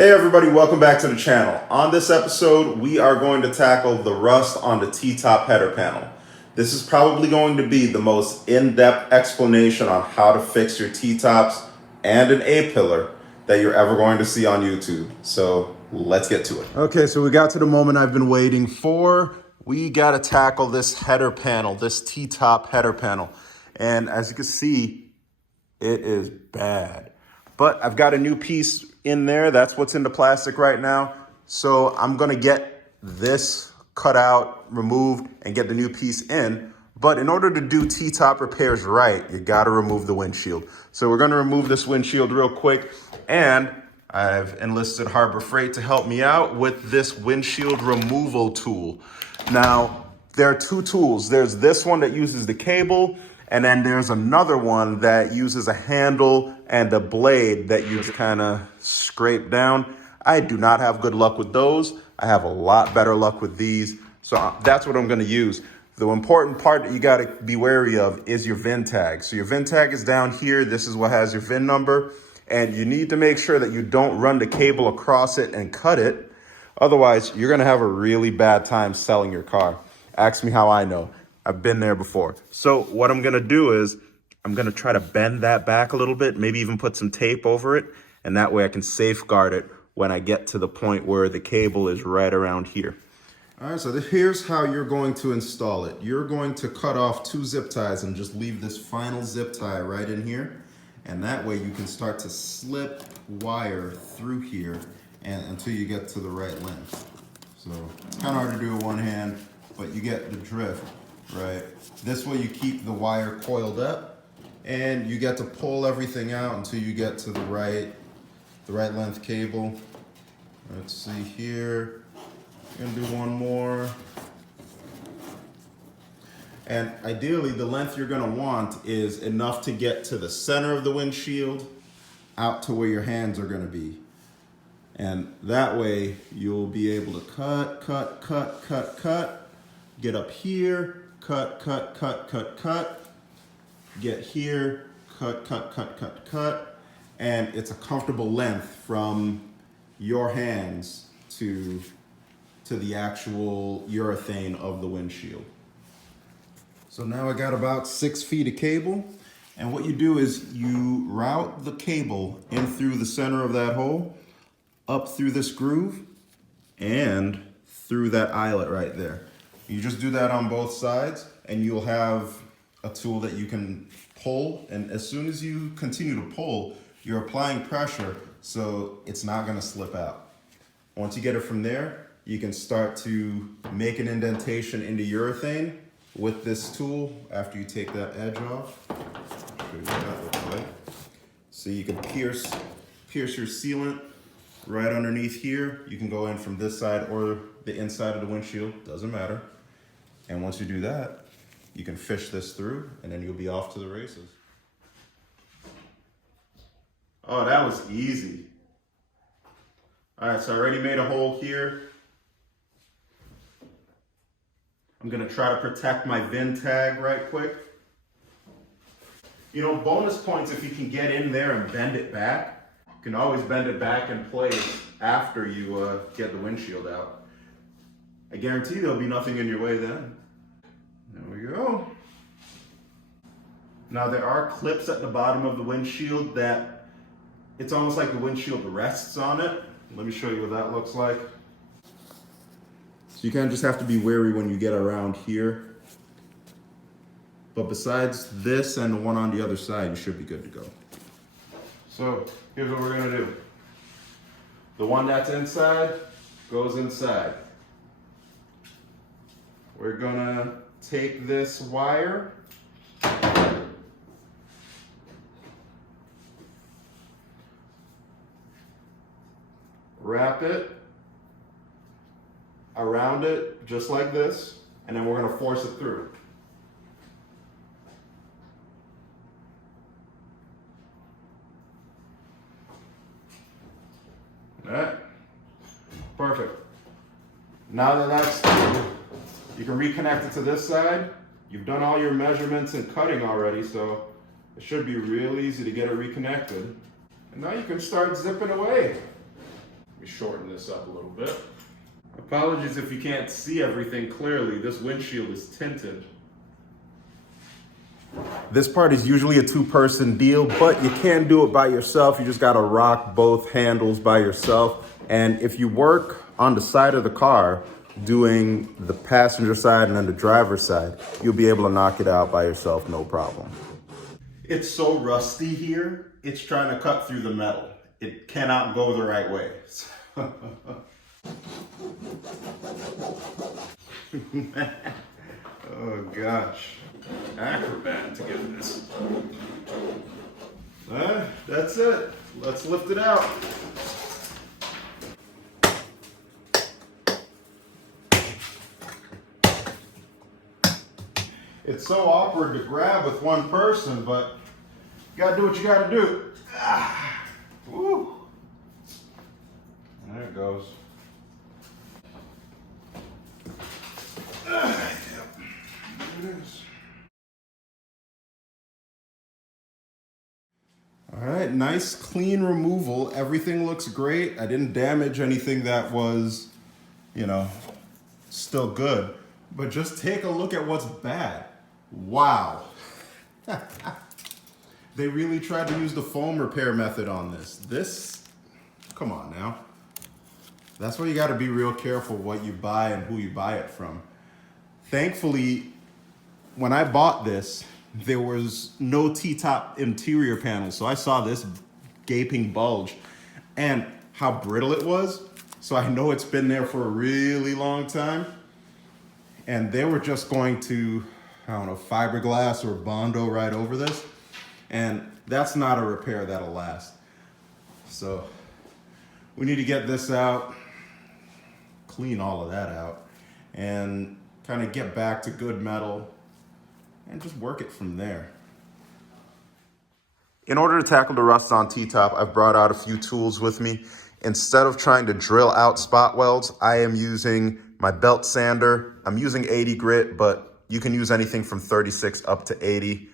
Hey everybody, welcome back to the channel. On this episode, we are going to tackle the rust on the T-top header panel. This is probably going to be the most in-depth explanation on how to fix your T-tops and an A-pillar that you're ever going to see on YouTube. So let's get to it. Okay, so we got to the moment I've been waiting for. We got to tackle this header panel, this T-top header panel. And as you can see, it is bad. But I've got a new piece in there. That's what's in the plastic right now. So I'm gonna get this cut out, removed, and get the new piece in. But in order to do T-top repairs right, you gotta remove the windshield. So we're gonna remove this windshield real quick. And I've enlisted Harbor Freight to help me out with this windshield removal tool. Now, there are two tools. There's this one that uses the cable, and then there's another one that uses a handle and a blade that you just kind of scrape down. I do not have good luck with those. I have a lot better luck with these. So that's what I'm gonna use. The important part that you gotta be wary of is your VIN tag. So your VIN tag is down here. This is what has your VIN number. And you need to make sure that you don't run the cable across it and cut it. Otherwise, you're gonna have a really bad time selling your car. Ask me how I know. I've been there before. So what I'm gonna do is I'm gonna try to bend that back a little bit, maybe even put some tape over it, and that way I can safeguard it when I get to the point where the cable is right around here. All right, so here's how you're going to install it. You're going to cut off 2 zip ties and just leave this final zip tie right in here. And that way you can start to slip wire through here and until you get to the right length. So it's kind of hard to do with one hand, but you get the drift. Right. This way you keep the wire coiled up and you get to pull everything out until you get to the right length cable. Let's see here. Gonna do one more. And ideally the length you're gonna want is enough to get to the center of the windshield out to where your hands are gonna be. And that way you'll be able to cut, get up here, cut, get here, cut, and it's a comfortable length from your hands to the actual urethane of the windshield. So now I got about 6 feet of cable, and what you do is you route the cable in through the center of that hole, up through this groove, and through that eyelet right there. You just do that on both sides and you'll have a tool that you can pull, and as soon as you continue to pull, you're applying pressure so it's not gonna slip out. Once you get it from there, you can start to make an indentation into urethane with this tool after you take that edge off. I'll show you what that looks like. So you can pierce your sealant right underneath here. You can go in from this side or the inside of the windshield, doesn't matter. And once you do that, you can fish this through and then you'll be off to the races. Oh, that was easy. All right, so I already made a hole here. I'm gonna try to protect my VIN tag right quick. You know, bonus points if you can get in there and bend it back. You can always bend it back in place after you get the windshield out. I guarantee there'll be nothing in your way then. There we go. Now there are clips at the bottom of the windshield that it's almost like the windshield rests on it. Let me show you what that looks like. So you kind of just have to be wary when you get around here. But besides this and the one on the other side, you should be good to go. So here's what we're gonna do. The one that's inside goes inside. We're gonna take this wire, wrap it around it just like this, and then we're gonna force it through. All right, perfect. Now that that's through, you can reconnect it to this side. You've done all your measurements and cutting already, so it should be real easy to get it reconnected. And now you can start zipping away. Let me shorten this up a little bit. Apologies if you can't see everything clearly. This windshield is tinted. This part is usually a two-person deal, but you can do it by yourself. You just gotta rock both handles by yourself. And if you work on the side of the car, doing the passenger side and then the driver's side, you'll be able to knock it out by yourself, no problem. It's so rusty here, it's trying to cut through the metal. It cannot go the right way. Oh gosh. Acrobat to get this. That's it. Let's lift it out. It's so awkward to grab with one person, but you gotta do what you gotta do. Woo. There it goes. Yep. There it is. All right, nice clean removal. Everything looks great. I didn't damage anything that was, still good. But just take a look at what's bad. Wow. They really tried to use the foam repair method on this. Come on now. That's why you got to be real careful what you buy and who you buy it from. Thankfully, when I bought this, there was no T-top interior panel. So I saw this gaping bulge and how brittle it was. So I know it's been there for a really long time. And they were just going to, fiberglass or Bondo right over this. And that's not a repair that'll last. So we need to get this out, clean all of that out, and kind of get back to good metal and just work it from there. In order to tackle the rust on T-top, I've brought out a few tools with me. Instead of trying to drill out spot welds, I am using my belt sander. I'm using 80 grit, but you can use anything from 36 up to 80.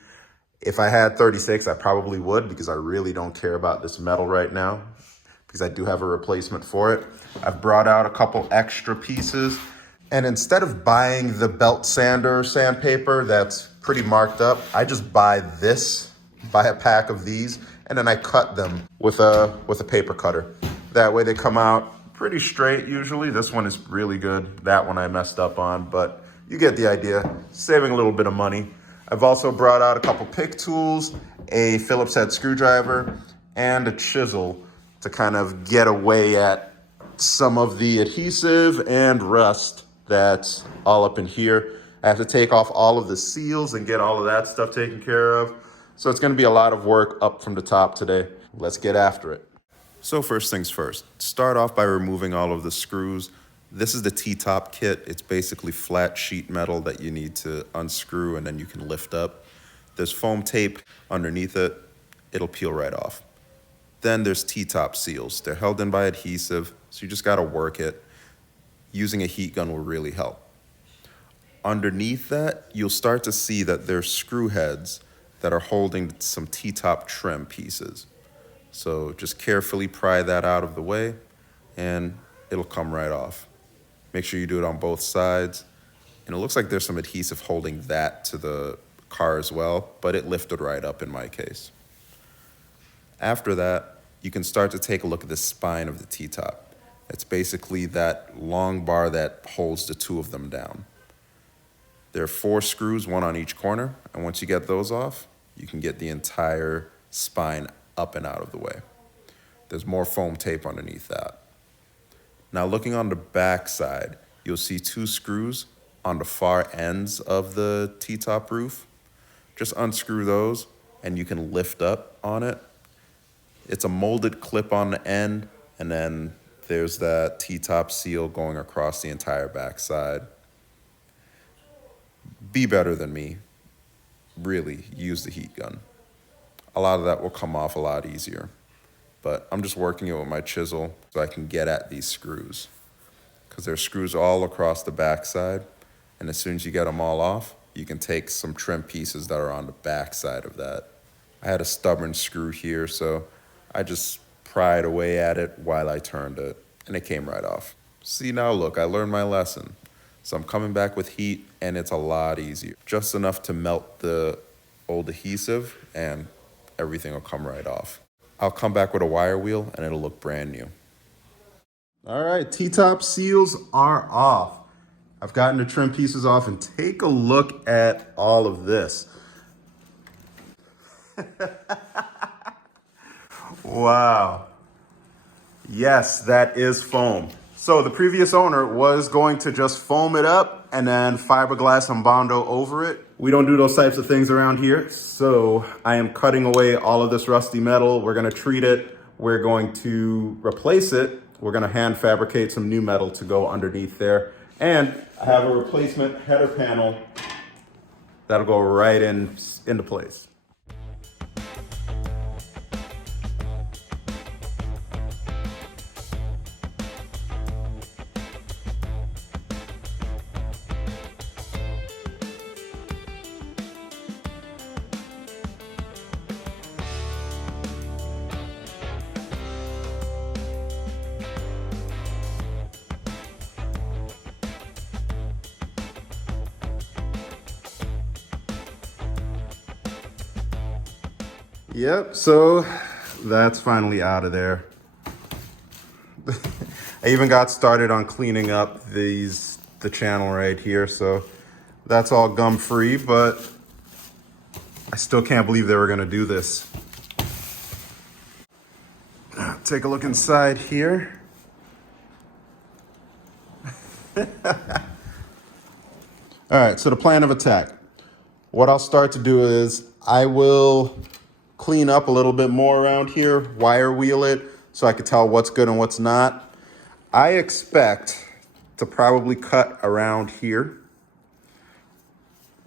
If I had 36, I probably would, because I really don't care about this metal right now, because I do have a replacement for it. I've brought out a couple extra pieces. And instead of buying the belt sander sandpaper that's pretty marked up, I just buy a pack of these, and then I cut them with a paper cutter. That way they come out pretty straight usually. This one is really good. That one I messed up on, but you get the idea. Saving a little bit of money. I've also brought out a couple pick tools, a Phillips head screwdriver, and a chisel to kind of get away at some of the adhesive and rust that's all up in here. I have to take off all of the seals and get all of that stuff taken care of. So it's gonna be a lot of work up from the top today. Let's get after it. So first things first, start off by removing all of the screws. This is the T-top kit. It's basically flat sheet metal that you need to unscrew and then you can lift up. There's foam tape underneath it. It'll peel right off. Then there's T-top seals. They're held in by adhesive, so you just gotta work it. Using a heat gun will really help. Underneath that, you'll start to see that there's screw heads that are holding some T-top trim pieces. So just carefully pry that out of the way and it'll come right off. Make sure you do it on both sides. And it looks like there's some adhesive holding that to the car as well, but it lifted right up in my case. After that, you can start to take a look at the spine of the T-top. It's basically that long bar that holds the two of them down. There are 4 screws, 1 on each corner, and once you get those off, you can get the entire spine up and out of the way. There's more foam tape underneath that. Now looking on the back side, you'll see 2 screws on the far ends of the T-top roof. Just unscrew those and you can lift up on it. It's a molded clip on the end, and then there's that T-top seal going across the entire back side. Be better than me. Really, use the heat gun. A lot of that will come off a lot easier. But I'm just working it with my chisel so I can get at these screws. Because there's screws all across the back side, and as soon as you get them all off, you can take some trim pieces that are on the back side of that. I had a stubborn screw here, so I just pried away at it while I turned it. and it came right off. See, now look, I learned my lesson. So I'm coming back with heat, and it's a lot easier. Just enough to melt the old adhesive, and everything will come right off. I'll come back with a wire wheel, and it'll look brand new. All right, T-top seals are off. I've gotten the trim pieces off, and take a look at all of this. Wow. Yes, that is foam. So the previous owner was going to just foam it up and then fiberglass and Bondo over it. We don't do those types of things around here. So I am cutting away all of this rusty metal. We're gonna treat it. We're going to replace it. We're gonna hand fabricate some new metal to go underneath there. And I have a replacement header panel that'll go right into place. Yep, so that's finally out of there. I even got started on cleaning up the channel right here, so that's all gum free, but I still can't believe they were gonna do this. Take a look inside here. All right, so the plan of attack. What I'll start to do is I will clean up a little bit more around here, wire wheel it so I can tell what's good and what's not. I expect to probably cut around here,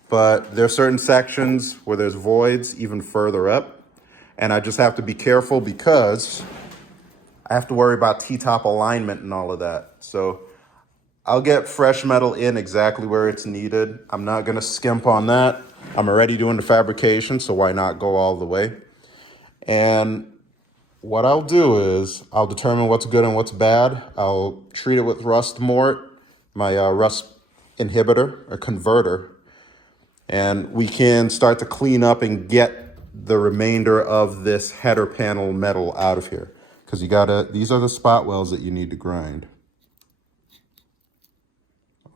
but there are certain sections where there's voids even further up, and I just have to be careful because I have to worry about T-top alignment and all of that. So I'll get fresh metal in exactly where it's needed. I'm not gonna skimp on that. I'm already doing the fabrication, so why not go all the way? And what I'll do is I'll determine what's good and what's bad. I'll treat it with rust mort, my rust inhibitor or converter, and we can start to clean up and get the remainder of this header panel metal out of here. Because these are the spot welds that you need to grind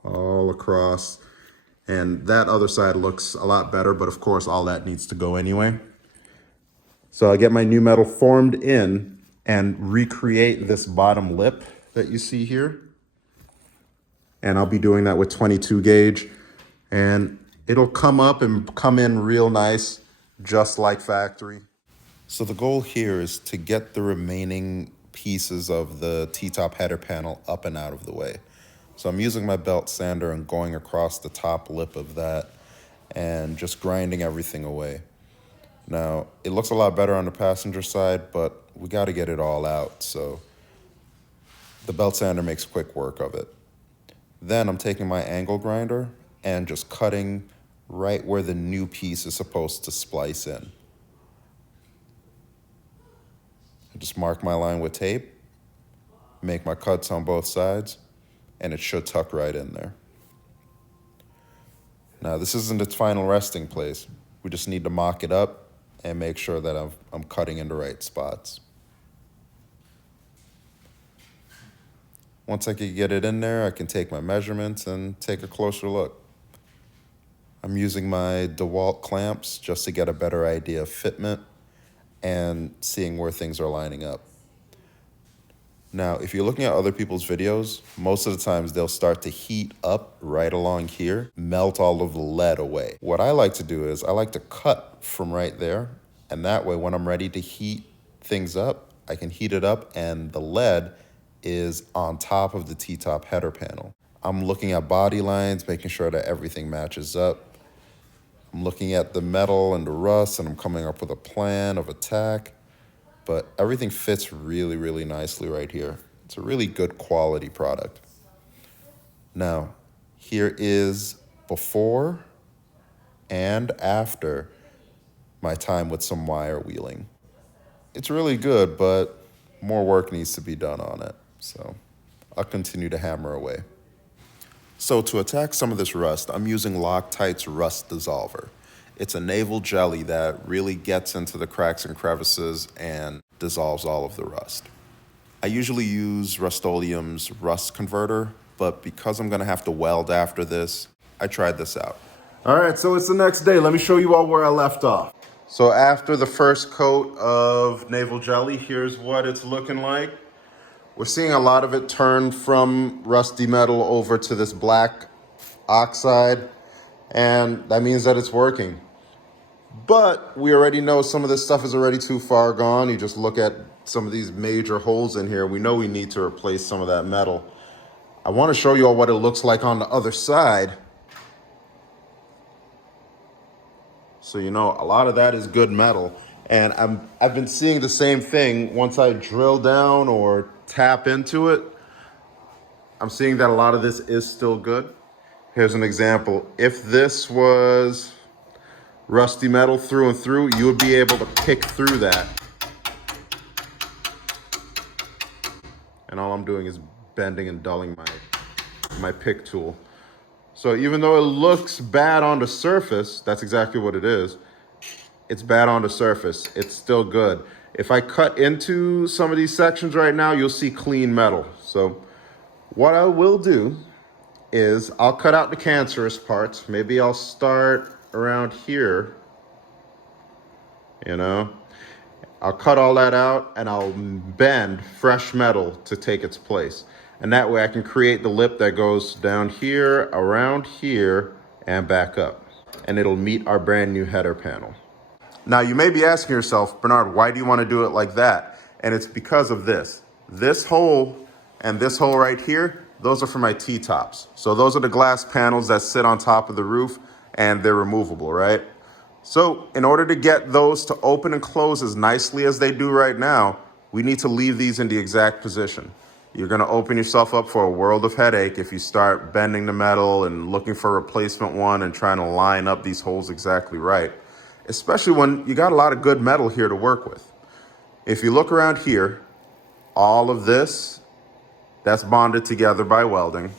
all across. And that other side looks a lot better, but of course all that needs to go anyway. So I get my new metal formed in and recreate this bottom lip that you see here. And I'll be doing that with 22 gauge, and it'll come up and come in real nice, just like factory. So the goal here is to get the remaining pieces of the T-top header panel up and out of the way. So I'm using my belt sander and going across the top lip of that and just grinding everything away. Now, it looks a lot better on the passenger side, but we got to get it all out, so the belt sander makes quick work of it. Then I'm taking my angle grinder and just cutting right where the new piece is supposed to splice in. I just mark my line with tape, make my cuts on both sides, and it should tuck right in there. Now, this isn't its final resting place. We just need to mock it up and make sure that I'm cutting in the right spots. Once I can get it in there, I can take my measurements and take a closer look. I'm using my DeWalt clamps just to get a better idea of fitment and seeing where things are lining up. Now, if you're looking at other people's videos, most of the times they'll start to heat up right along here, melt all of the lead away. What I like to do is I like to cut from right there, and that way when I'm ready to heat things up, I can heat it up and the lead is on top of the T-top header panel. I'm looking at body lines, making sure that everything matches up. I'm looking at the metal and the rust, and I'm coming up with a plan of attack. But everything fits really, really nicely right here. It's a really good quality product. Now, here is before and after my time with some wire wheeling. It's really good, but more work needs to be done on it. So I'll continue to hammer away. So to attack some of this rust, I'm using Loctite's Rust Dissolver. It's a naval jelly that really gets into the cracks and crevices and dissolves all of the rust. I usually use Rust-Oleum's rust converter, but because I'm gonna have to weld after this, I tried this out. All right, so it's the next day. Let me show you all where I left off. So after the first coat of naval jelly, here's what it's looking like. We're seeing a lot of it turn from rusty metal over to this black oxide, and that means that it's working. But we already know some of this stuff is already too far gone. You just look at some of these major holes in here. We know we need to replace some of that metal. I want to show you all what it looks like on the other side. So you know, a lot of that is good metal. And I've been seeing the same thing once I drill down or tap into it. I'm seeing that a lot of this is still good. Here's an example. If this was rusty metal through and through, you would be able to pick through that. And all I'm doing is bending and dulling my pick tool. So even though it looks bad on the surface, that's exactly what it is. It's bad on the surface. It's still good. If I cut into some of these sections right now, you'll see clean metal. So what I will do is I'll cut out the cancerous parts. Maybe I'll start around here, you know. I'll cut all that out and I'll bend fresh metal to take its place. And that way I can create the lip that goes down here, around here, and back up. And it'll meet our brand new header panel. Now you may be asking yourself, Bernard, why do you want to do it like that? And it's because of this. This hole and this hole right here, those are for my T-tops. So those are the glass panels that sit on top of the roof and they're removable, right? So in order to get those to open and close as nicely as they do right now, we need to leave these in the exact position. You're gonna open yourself up for a world of headache if you start bending the metal and looking for a replacement one and trying to line up these holes exactly right, especially when you got a lot of good metal here to work with. If you look around here, all of this, that's bonded together by welding,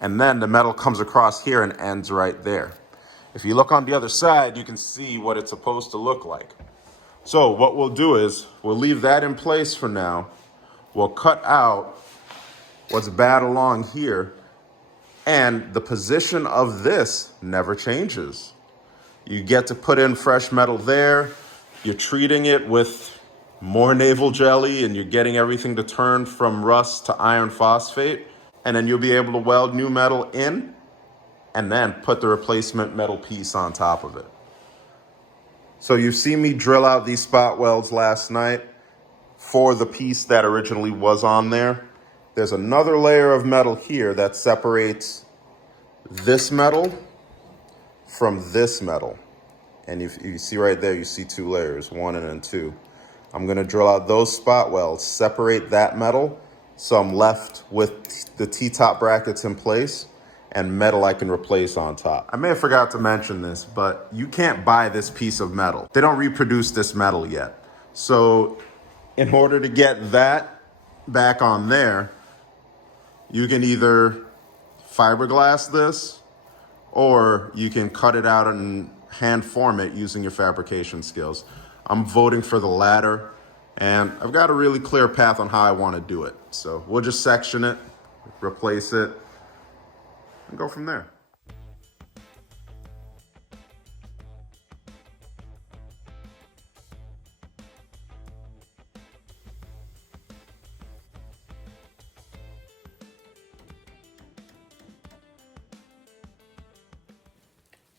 and then the metal comes across here and ends right there. If you look on the other side, you can see what it's supposed to look like. So what we'll do is we'll leave that in place for now. We'll cut out what's bad along here, and the position of this never changes. You get to put in fresh metal there. You're treating it with more naval jelly and you're getting everything to turn from rust to iron phosphate. And then you'll be able to weld new metal in and then put the replacement metal piece on top of it. So you've seen me drill out these spot welds last night for the piece that originally was on there. There's another layer of metal here that separates this metal from this metal. And if you see right there, you see two layers, one and then two. I'm gonna drill out those spot welds, separate that metal, so I'm left with the T-top brackets in place and metal I can replace on top. I may have forgot to mention this, but you can't buy this piece of metal. They don't reproduce this metal yet. So in order to get that back on there, you can either fiberglass this or you can cut it out and hand form it using your fabrication skills. I'm voting for the latter, and I've got a really clear path on how I want to do it. So we'll just section it, replace it, and go from there.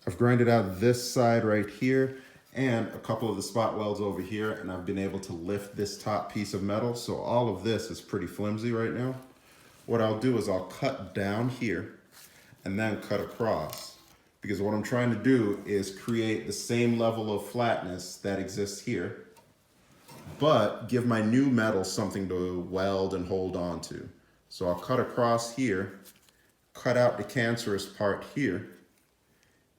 I've grinded out this side right here and a couple of the spot welds over here, and I've been able to lift this top piece of metal. So all of this is pretty flimsy right now. What I'll do is I'll cut down here and then cut across, because what I'm trying to do is create the same level of flatness that exists here, but give my new metal something to weld and hold on to. So I'll cut across here, cut out the cancerous part here,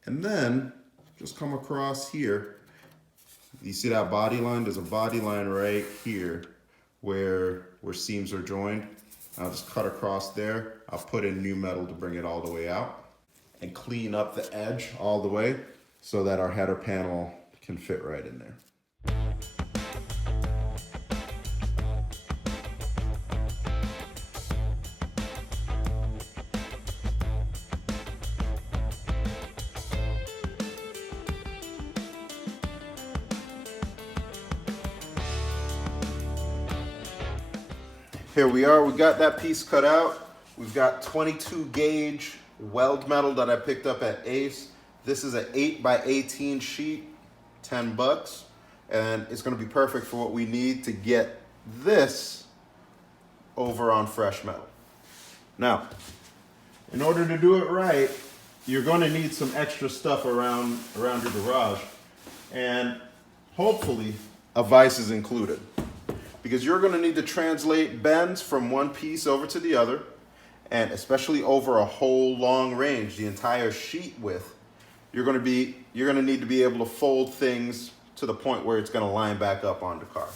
and then just come across here. You see that body line? There's a body line right here where seams are joined. I'll just cut across there. I'll put in new metal to bring it all the way out and clean up the edge all the way so that our header panel can fit right in there. Here we are, we got that piece cut out. We've got 22 gauge weld metal that I picked up at Ace. This is an 8x18 sheet, $10, and it's gonna be perfect for what we need to get this over on fresh metal. Now, in order to do it right, you're gonna need some extra stuff around your garage, and hopefully a vise is included, because you're going to need to translate bends from one piece over to the other, and especially over a whole long range, the entire sheet width. You're going to need to be able to fold things to the point where it's going to line back up on the car.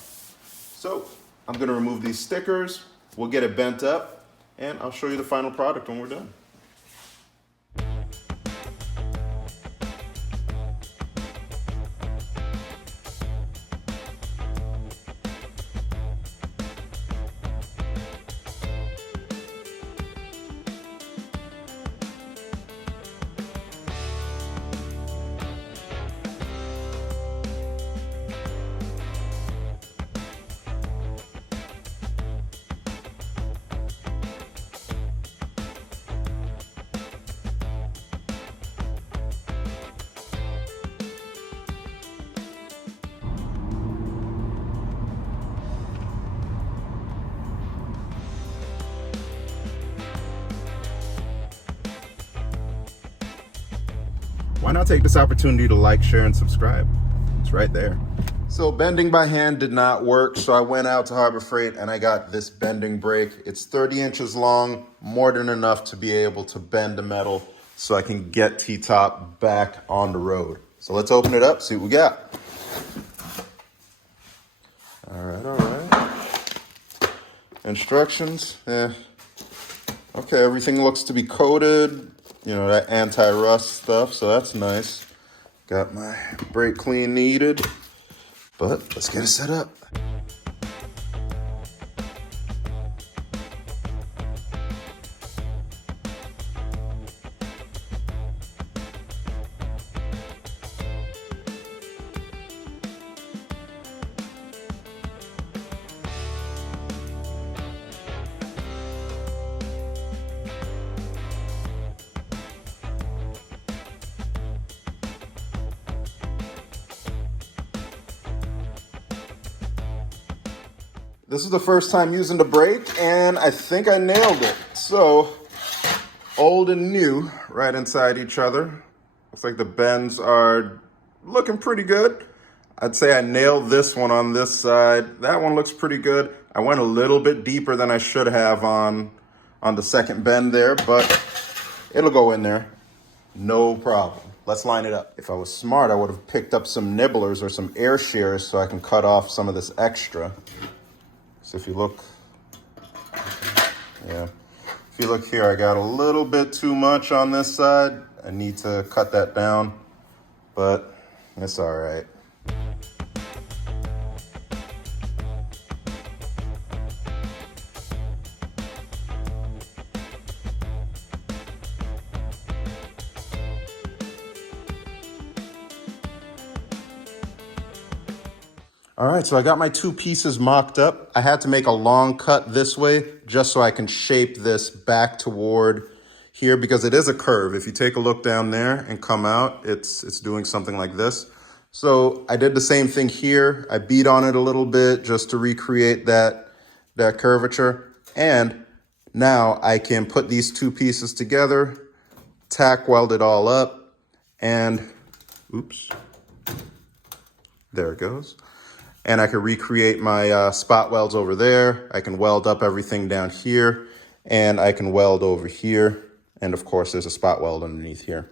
So I'm going to remove these stickers, we'll get it bent up, and I'll show you the final product when we're done. Why not take this opportunity to like, share, and subscribe? It's right there. So bending by hand did not work, so I went out to Harbor Freight and I got this bending brake. It's 30 inches long, more than enough to be able to bend the metal so I can get TTop back on the road. So let's open it up, see what we got. All right. Instructions, okay, everything looks to be coated. You know, that anti-rust stuff, so that's nice. Got my brake clean needed, but let's get it set up. This is the first time using the brake, and I think I nailed it. So, old and new right inside each other. Looks like the bends are looking pretty good. I'd say I nailed this one on this side. That one looks pretty good. I went a little bit deeper than I should have on the second bend there, but it'll go in there. No problem. Let's line it up. If I was smart, I would have picked up some nibblers or some air shears so I can cut off some of this extra. So if you look, if you look here, I got a little bit too much on this side. I need to cut that down, but it's all right. All right, so I got my two pieces mocked up. I had to make a long cut this way just so I can shape this back toward here because it is a curve. If you take a look down there and come out, it's doing something like this. So I did the same thing here. I beat on it a little bit just to recreate that curvature. And now I can put these two pieces together, tack weld it all up, and oops, there it goes. And I can recreate my spot welds over there. I can weld up everything down here, and I can weld over here. And of course, there's a spot weld underneath here.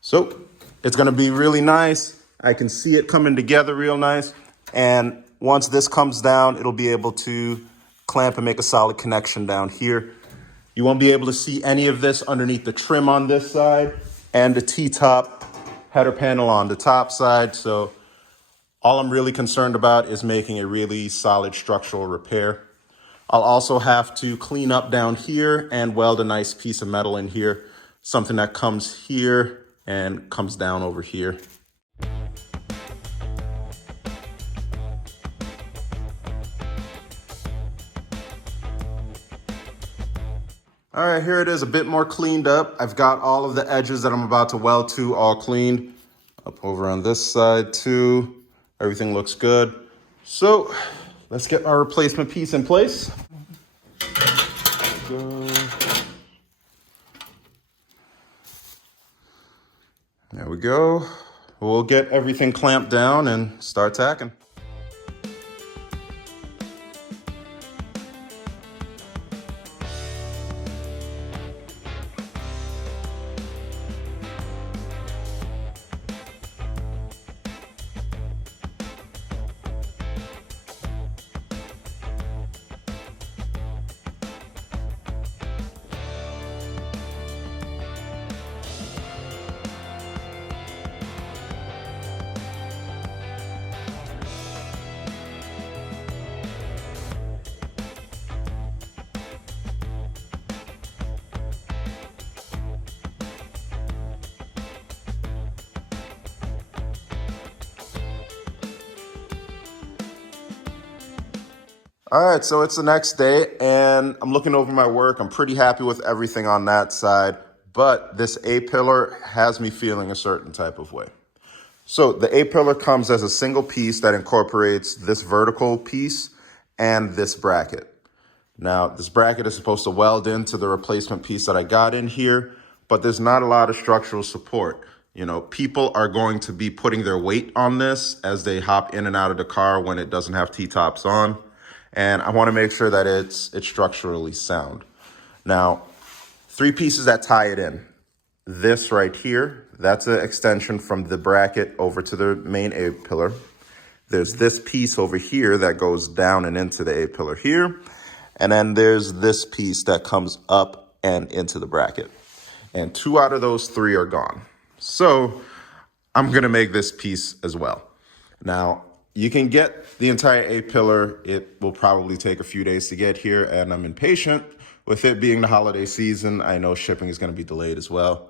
So it's gonna be really nice. I can see it coming together real nice. And once this comes down, it'll be able to clamp and make a solid connection down here. You won't be able to see any of this underneath the trim on this side and the T-top header panel on the top side. So all I'm really concerned about is making a really solid structural repair. I'll also have to clean up down here and weld a nice piece of metal in here, something that comes here and comes down over here. All right, here it is, a bit more cleaned up. I've got all of the edges that I'm about to weld to all cleaned. Up over on this side too. Everything looks good. So let's get our replacement piece in place. There we go. We'll get everything clamped down and start tacking. All right, so it's the next day and I'm looking over my work. I'm pretty happy with everything on that side, but this A-pillar has me feeling a certain type of way. So the A-pillar comes as a single piece that incorporates this vertical piece and this bracket. Now, this bracket is supposed to weld into the replacement piece that I got in here, but there's not a lot of structural support. You know, people are going to be putting their weight on this as they hop in and out of the car when it doesn't have T-tops on. And I want to make sure that it's structurally sound. Now, three pieces that tie it in. This right here, that's an extension from the bracket over to the main A-pillar. There's this piece over here that goes down and into the A-pillar here. And then there's this piece that comes up and into the bracket. And two out of those three are gone. So I'm going to make this piece as well. Now, you can get the entire A-pillar. It will probably take a few days to get here, and I'm impatient. With it being the holiday season, I know shipping is going to be delayed as well.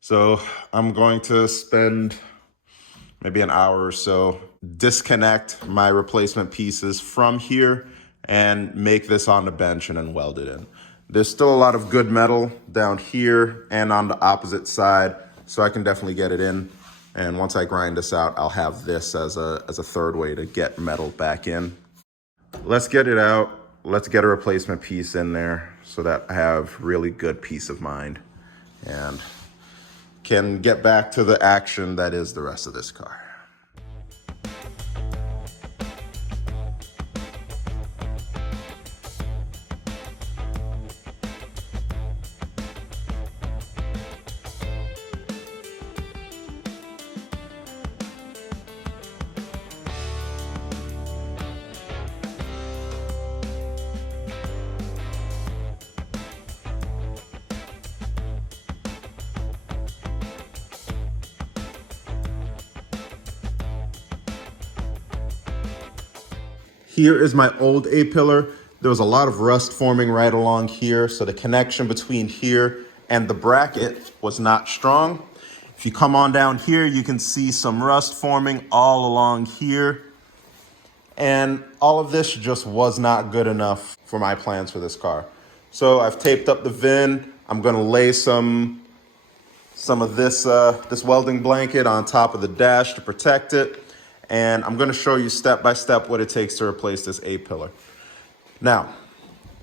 So I'm going to spend maybe an hour or so, disconnect my replacement pieces from here and make this on the bench and then weld it in. There's still a lot of good metal down here and on the opposite side, so I can definitely get it in. And once I grind this out, I'll have this as a third way to get metal back in. Let's get it out. Let's get a replacement piece in there so that I have really good peace of mind and can get back to the action that is the rest of this car. Here is my old A-pillar. There was a lot of rust forming right along here, so the connection between here and the bracket was not strong. If you come on down here, you can see some rust forming all along here. And all of this just was not good enough for my plans for this car. So I've taped up the VIN. I'm gonna lay some of this, this welding blanket on top of the dash to protect it. And I'm gonna show you step by step what it takes to replace this A-pillar. Now,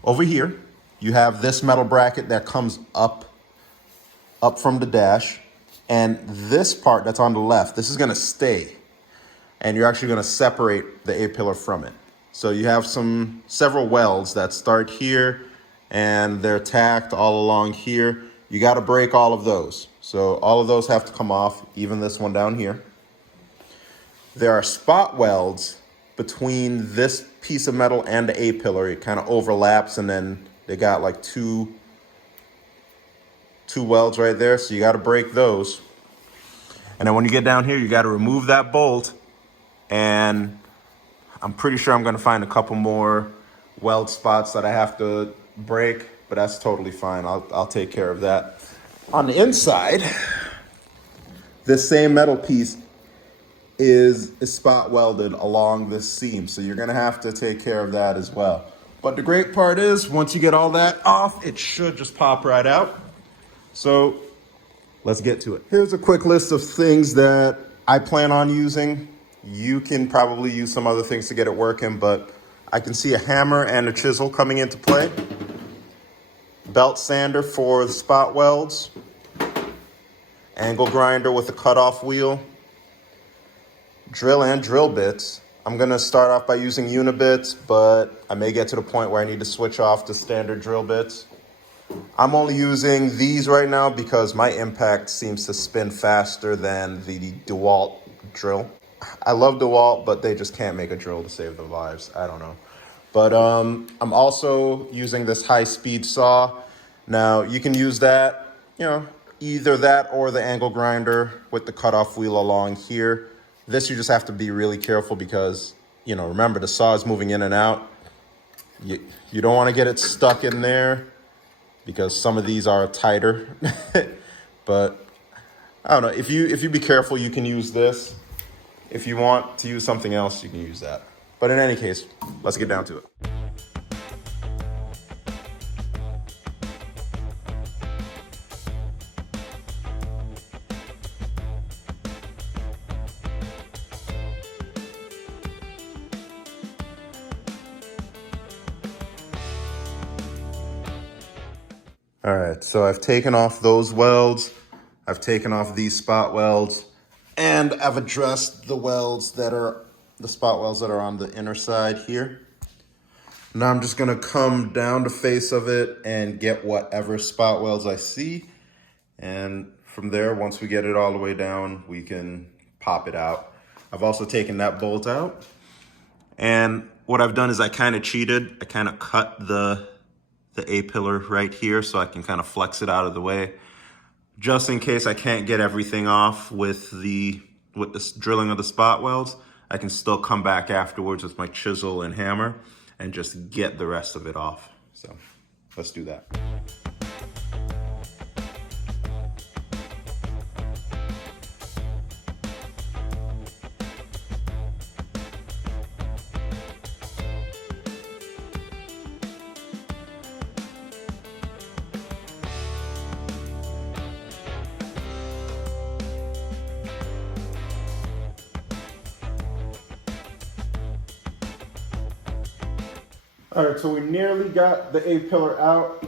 over here, you have this metal bracket that comes up from the dash. And this part that's on the left, this is gonna stay. And you're actually gonna separate the A-pillar from it. So you have several welds that start here and they're tacked all along here. You gotta break all of those. So all of those have to come off, even this one down here. There are spot welds between this piece of metal and the A-pillar. It kind of overlaps, and then they got like two welds right there, so you got to break those. And then when you get down here, you got to remove that bolt, and I'm pretty sure I'm going to find a couple more weld spots that I have to break, but that's totally fine. I'll take care of that. On the inside, this same metal piece is spot welded along this seam, so you're going to have to take care of that as well. But the great part is, once you get all that off, it should just pop right out. So let's get to it. Here's a quick list of things that I plan on using. You can probably use some other things to get it working, but I can see a hammer and a chisel coming into play. Belt sander for the spot welds. Angle grinder with a cutoff wheel. Drill and drill bits. I'm gonna start off by using unibits, but I may get to the point where I need to switch off to standard drill bits. I'm only using these right now because my impact seems to spin faster than the DeWalt drill. I love DeWalt, but they just can't make a drill to save their lives. I don't know. But I'm also using this high-speed saw. Now, you can use that, either that or the angle grinder with the cutoff wheel along here. This, you just have to be really careful because, remember, the saw is moving in and out. You don't want to get it stuck in there because some of these are tighter. But I don't know. If you be careful, you can use this. If you want to use something else, you can use that. But in any case, let's get down to it. All right, so I've taken off those welds. I've taken off these spot welds, and I've addressed the spot welds that are on the inner side here. Now I'm just gonna come down the face of it and get whatever spot welds I see. And from there, once we get it all the way down, we can pop it out. I've also taken that bolt out. And what I've done is I kind of cheated. I kind of cut the A-pillar right here so I can kind of flex it out of the way. Just in case I can't get everything off with the drilling of the spot welds, I can still come back afterwards with my chisel and hammer and just get the rest of it off. So let's do that. All right, so we nearly got the A-pillar out.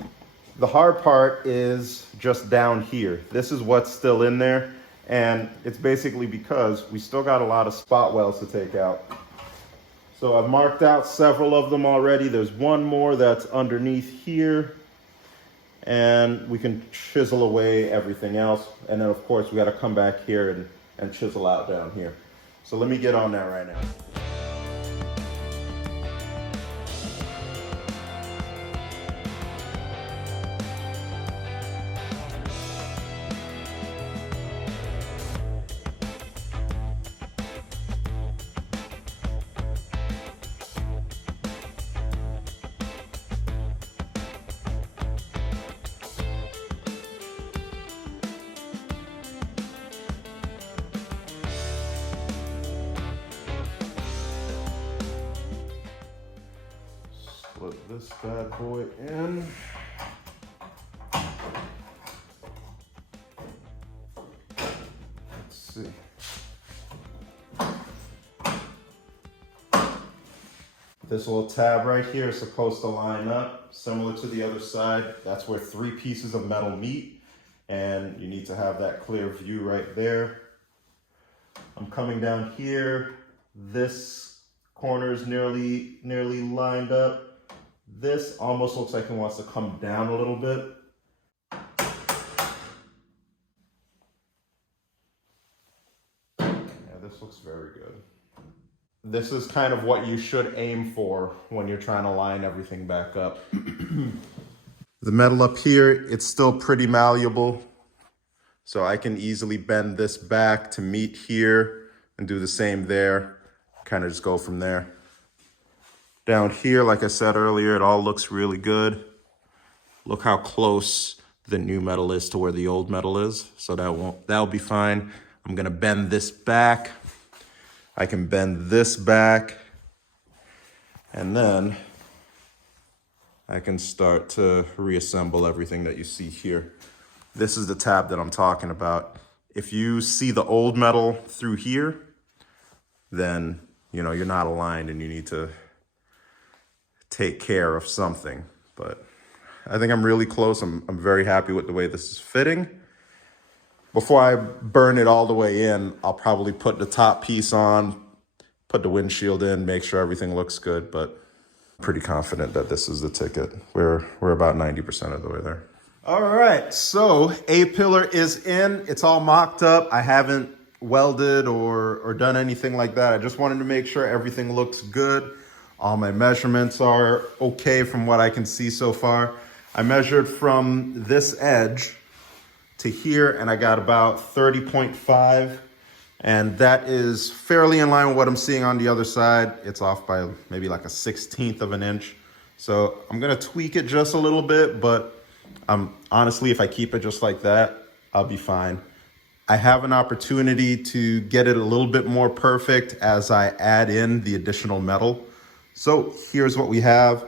The hard part is just down here. This is what's still in there, and it's basically because we still got a lot of spot welds to take out. So I've marked out several of them already. There's one more that's underneath here, and we can chisel away everything else. And then, of course, we got to come back here and chisel out down here. So let me get on that right now. Put this bad boy in. Let's see. This little tab right here is supposed to line up similar to the other side. That's where 3 pieces of metal meet, and you need to have that clear view right there. I'm coming down here. This corner is nearly lined up. This almost looks like it wants to come down a little bit. Yeah, this looks very good. This is kind of what you should aim for when you're trying to line everything back up. The metal up here, it's still pretty malleable. So I can easily bend this back to meet here and do the same there. Kind of just go from there. Down here, like I said earlier, it all looks really good. Look how close the new metal is to where the old metal is. So that'll be fine. I'm gonna bend this back. I can bend this back. And then I can start to reassemble everything that you see here. This is the tab that I'm talking about. If you see the old metal through here, then you're not aligned and you need to take care of something. But I think I'm really close. I'm very happy with the way this is fitting. Before I burn it all the way in, I'll probably put the top piece on, put the windshield in, make sure everything looks good, but I'm pretty confident that this is the ticket. We're about 90% of the way there. All right, so A-pillar is in. It's all mocked up. I haven't welded or done anything like that. I just wanted to make sure everything looks good. All my measurements are okay from what I can see so far. I measured from this edge to here, and I got about 30.5, and that is fairly in line with what I'm seeing on the other side. It's off by maybe like a 1/16 of an inch. So I'm gonna tweak it just a little bit, but honestly, if I keep it just like that, I'll be fine. I have an opportunity to get it a little bit more perfect as I add in the additional metal. So here's what we have.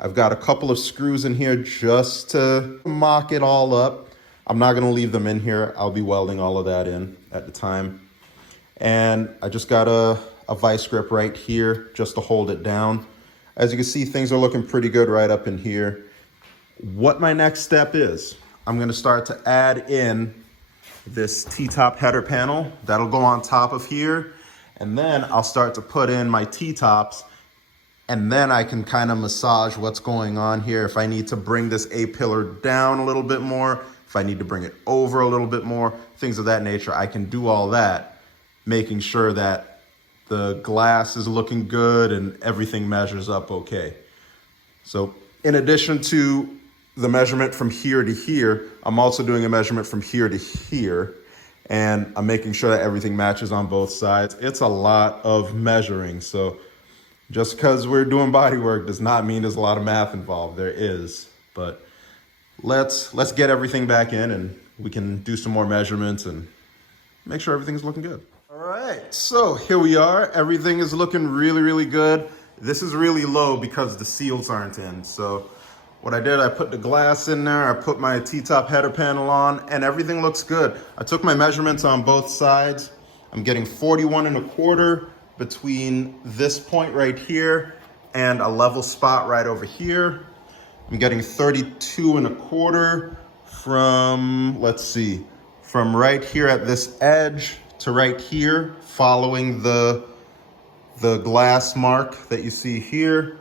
I've got a couple of screws in here just to mock it all up. I'm not gonna leave them in here. I'll be welding all of that in at the time. And I just got a vice grip right here just to hold it down. As you can see, things are looking pretty good right up in here. What my next step is, I'm gonna start to add in this T-top header panel. That'll go on top of here. And then I'll start to put in my T-tops, and then I can kind of massage what's going on here. If I need to bring this A-pillar down a little bit more, if I need to bring it over a little bit more, things of that nature, I can do all that, making sure that the glass is looking good and everything measures up okay. So in addition to the measurement from here to here, I'm also doing a measurement from here to here, and I'm making sure that everything matches on both sides. It's a lot of measuring, so just because we're doing body work does not mean there's a lot of math involved. There is, but let's get everything back in and we can do some more measurements and make sure everything's looking good. All right, so here we are. Everything is looking really, really good. This is really low because the seals aren't in. So what I did, I put the glass in there, I put my T-top header panel on, and everything looks good. I took my measurements on both sides. I'm getting 41.25 between this point right here and a level spot right over here. I'm getting 32.25 from, let's see, from right here at this edge to right here, following the glass mark that you see here.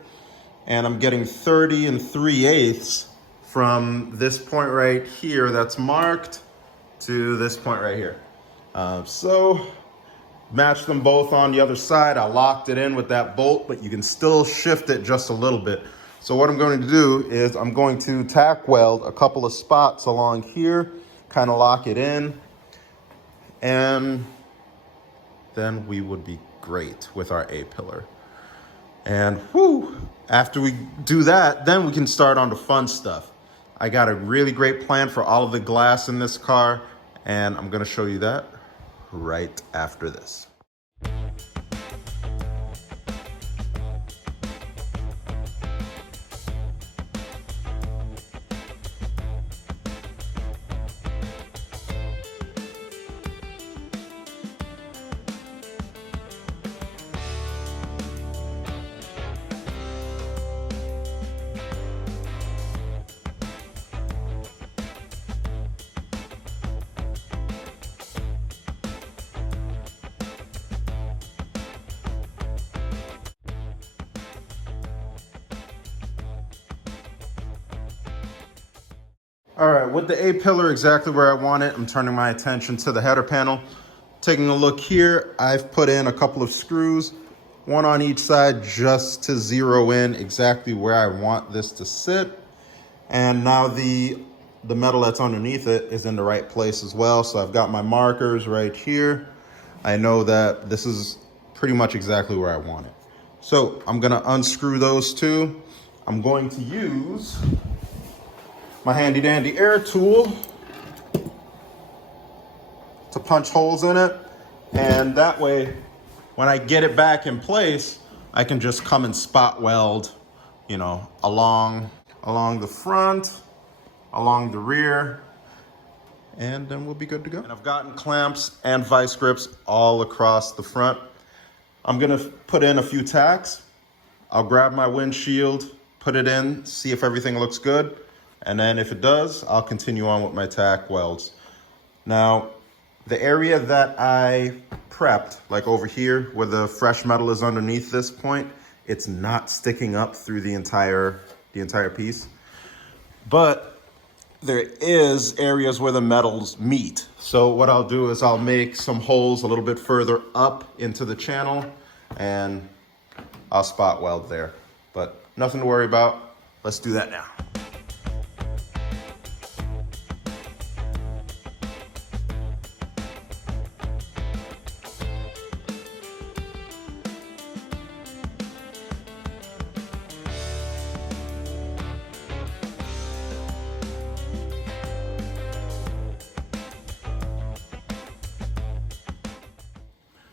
And I'm getting 30 3/8 from this point right here that's marked to this point right here. So match them both on the other side. I locked it in with that bolt, but you can still shift it just a little bit. So what I'm going to do is I'm going to tack weld a couple of spots along here, kind of lock it in, and then we would be great with our A-pillar. And whoo, after we do that, then we can start on the fun stuff. I got a really great plan for all of the glass in this car, and I'm gonna show you that right after this. All right, with the A-pillar exactly where I want it, I'm turning my attention to the header panel. Taking a look here, I've put in a couple of screws. one on each side just to zero in exactly where I want this to sit. And now the metal that's underneath it is in the right place as well. So I've got my markers right here. I know that this is pretty much exactly where I want it. So I'm gonna unscrew those two. I'm going to use my handy dandy air tool to punch holes in it. And that way, when I get it back in place, I can just come and spot weld, you know, along the front, along the rear, and then we'll be good to go. And I've gotten clamps and vice grips all across the front. I'm gonna put in a few tacks. I'll grab my windshield, put it in, see if everything looks good. And then if it does, I'll continue on with my tack welds. Now, the area that I prepped, like over here where the fresh metal is underneath this point, it's not sticking up through the entire piece. But there is areas where the metals meet. So what I'll do is I'll make some holes a little bit further up into the channel and I'll spot weld there. But nothing to worry about. Let's do that now.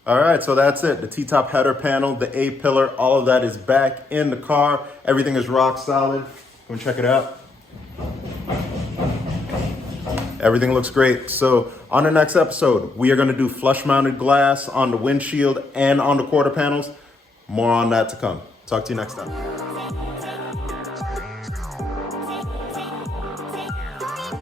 All right, so that's it. The T-top header panel, the A-pillar, all of that is back in the car. Everything is rock solid. Come check it out. Everything looks great. So on the next episode, we are gonna do flush mounted glass on the windshield and on the quarter panels. More on that to come. Talk to you next time.